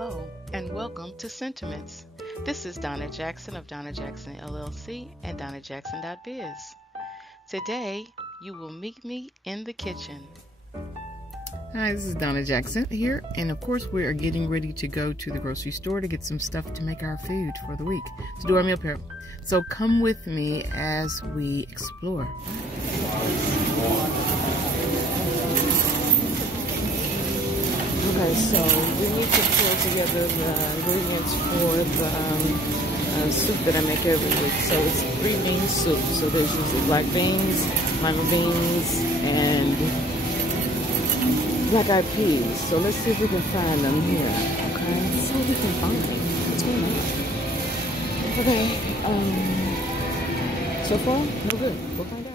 Hello, and welcome to Sentiments. This is Donna Jackson of Donna Jackson LLC and DonnaJackson.biz. Today, you will meet me in the kitchen. Hi, this is Donna Jackson here, and of course we are getting ready to go to the grocery store to get some stuff to make our food for the week, to do our meal prep. So come with me as we explore. Okay, so we need to pull together the ingredients for the soup that I make every week. So it's 3-bean soup. So there's usually black beans, lima beans, and black-eyed peas. So let's see if we can find them here. Okay, let's see if we can find them. What's going on? Okay, so far, no good. We'll find out.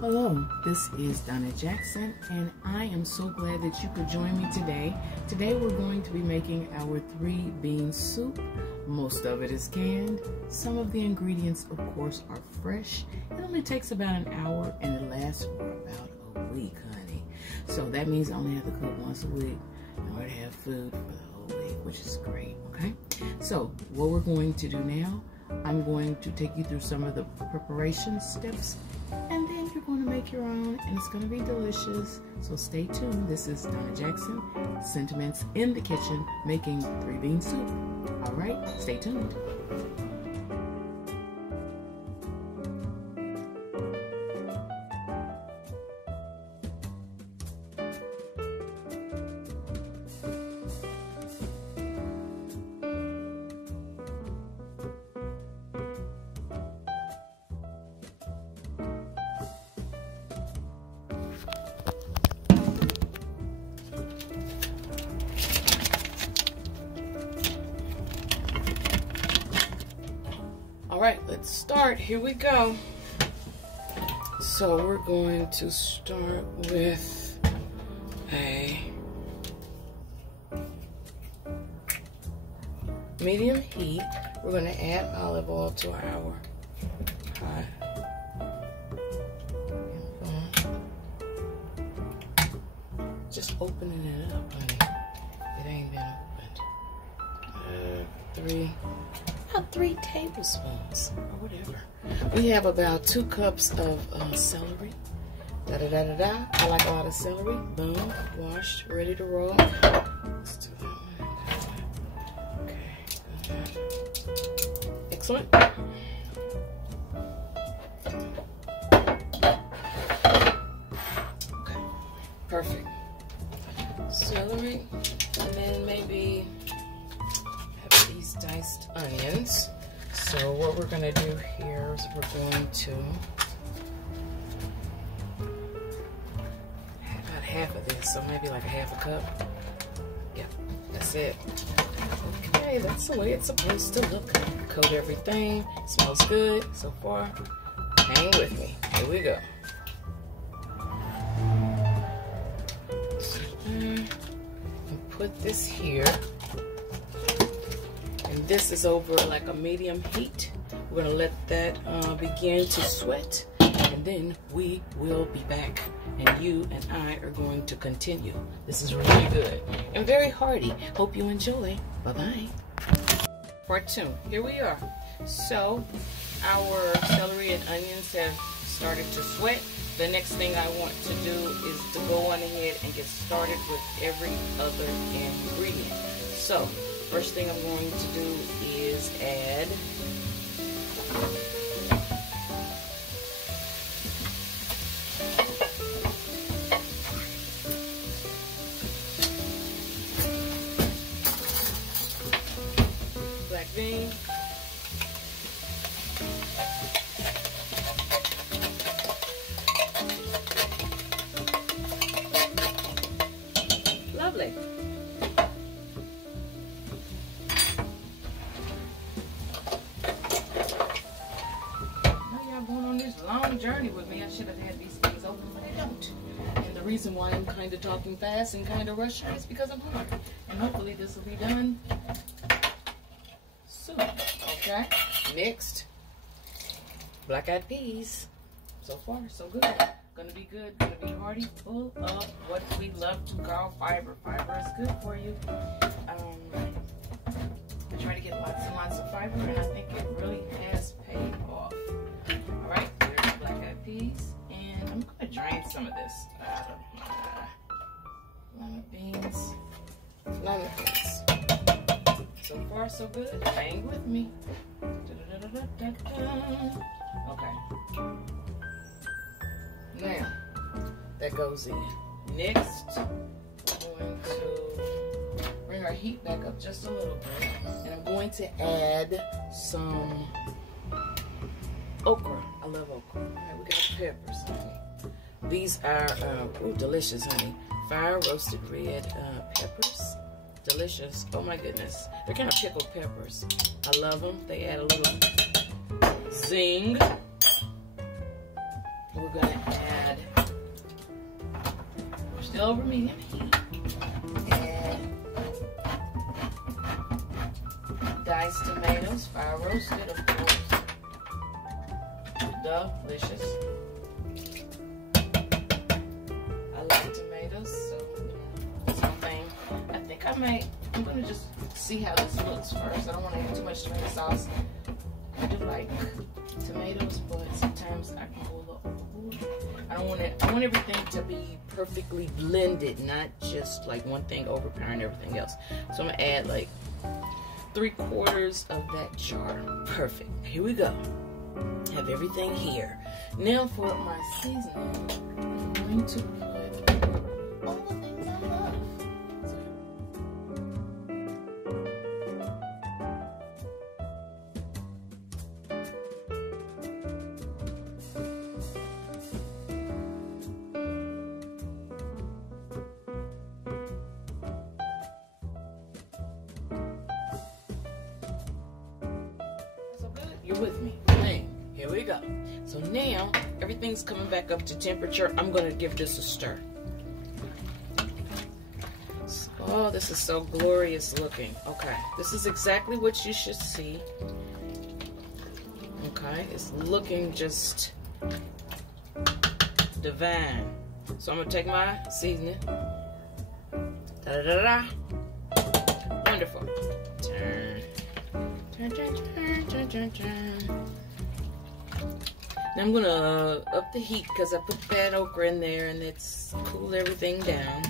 Hello, this is Donna Jackson, and I am so glad that you could join me today. Today we're going to be making our 3-bean soup. Most of it is canned. Some of the ingredients, of course, are fresh. It only takes about an hour, and it lasts for about a week, honey. So that means I only have to cook once a week in order to have food for the whole week, which is great, okay? So what we're going to do now, I'm going to take you through some of the preparation steps, and then you're going to make your own, and it's going to be delicious. So stay tuned. This is Donna Jackson, Sentiments in the Kitchen, making 3-bean soup. All right, stay tuned. All right, let's start. Here we go. So we're going to start with a medium heat. We're going to add olive oil to our pot. Just opening it up, honey. It ain't been opened. About 3 tablespoons or whatever. We have about 2 cups of celery. Da-da-da-da-da. I like a lot of celery. Boom. Washed. Ready to roll. Let's do that one. Okay. Excellent. Okay. Perfect. Celery. And then maybe these diced onions. So what we're going to do here is we're going to add about half of this, so maybe like a half a cup. Yep, that's it. Okay, that's the way it's supposed to look. Coat everything. Smells good so far. Hang with me. Here we go. And put this here. And this is over like a medium heat. We're gonna let that begin to sweat, and then we will be back, and you and I are going to continue. This is really good and very hearty. Hope you enjoy. Bye-bye. Part 2, here we are. So our celery and onions have started to sweat. The next thing I want to do is to go on ahead and get started with every other ingredient. So first thing I'm going to do is add black bean, lovely. Long journey with me. I should have had these things open, but I don't. And the reason why I'm kind of talking fast and kind of rushing is because I'm hungry. And hopefully this will be done soon. Okay. Next, black-eyed peas. So far, so good. Gonna be good, gonna be hearty, full of what we love to call fiber. Fiber is good for you. I try to get lots and lots of fiber, and I think it really has paid off. All right, here's black eyed peas, and I'm gonna drain some of this out of my lima beans. So far, so good. Hang with me. Okay. Now, that goes in. Next, we're going to bring our heat back up just a little bit. And I'm going to add some okra. I love okra. All right, we got peppers, honey. These are, delicious, honey. Fire roasted red peppers. Delicious. Oh my goodness. They're kind of pickled peppers. I love them. They add a little zing. We're going to add, we're still over medium heat, add diced tomatoes, fire roasted, of course. Delicious. I like tomatoes, so that's my thing. I think I'm going to just see how this looks first. I don't want to add too much tomato sauce. I do like tomatoes, but sometimes I can go a little overboard. I want everything to be perfectly blended, not just like one thing overpowering everything else. So I'm gonna add like 3/4 of that jar. Perfect. Here we go. Have everything here. Now for my seasoning, I'm going to put all the things I love. You're with me. Bang. Here we go. So now everything's coming back up to temperature. I'm going to give this a stir. Oh, this is so glorious looking. Okay, this is exactly what you should see. Okay, it's looking just divine. So I'm going to take my seasoning. Da-da-da-da. Wonderful. Turn. Turn, turn, turn, turn, turn, turn. Now I'm gonna up the heat because I put that okra in there and it's cooled everything down.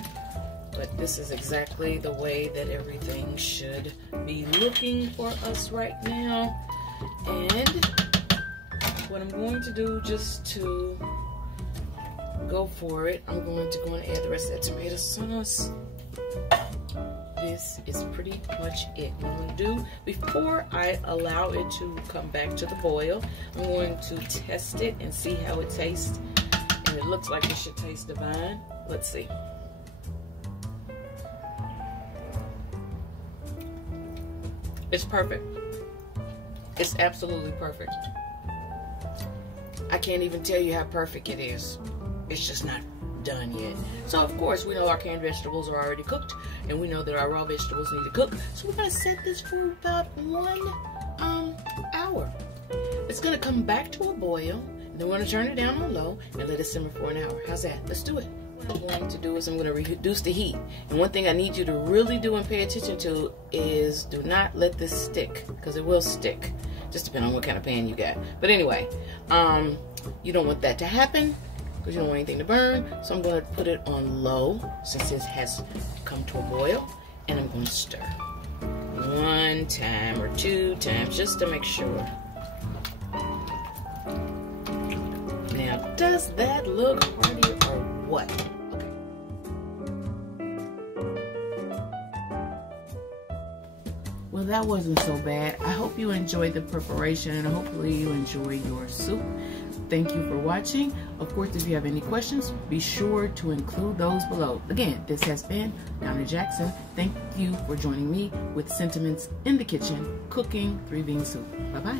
But this is exactly the way that everything should be looking for us right now. And what I'm going to do, just to go for it, I'm going to go and add the rest of that tomato sauce. This is pretty much it. What I'm going to do, before I allow it to come back to the boil, I'm going to test it and see how it tastes. And it looks like it should taste divine. Let's see. It's perfect. It's absolutely perfect. I can't even tell you how perfect it is. It's just not done yet. So of course we know our canned vegetables are already cooked, and we know that our raw vegetables need to cook. So we're gonna set this for about 1 hour. It's gonna come back to a boil, and then we're gonna turn it down on low and let it simmer for 1 hour. How's that? Let's do it. What I'm going to do is I'm going to reduce the heat. And one thing I need you to really do and pay attention to is do not let this stick, because it will stick. Just depending on what kind of pan you got. But anyway, you don't want that to happen, because you don't want anything to burn. So I'm going to put it on low since it has come to a boil, and I'm going to stir 1 time or 2 times just to make sure. Now, does that look hearty or what? Okay. Well, that wasn't so bad. I hope you enjoyed the preparation, and hopefully you enjoy your soup. Thank you for watching. Of course, if you have any questions, be sure to include those below. Again, this has been Donna Jackson. Thank you for joining me with Sentiments in the Kitchen, cooking 3-bean soup. Bye-bye.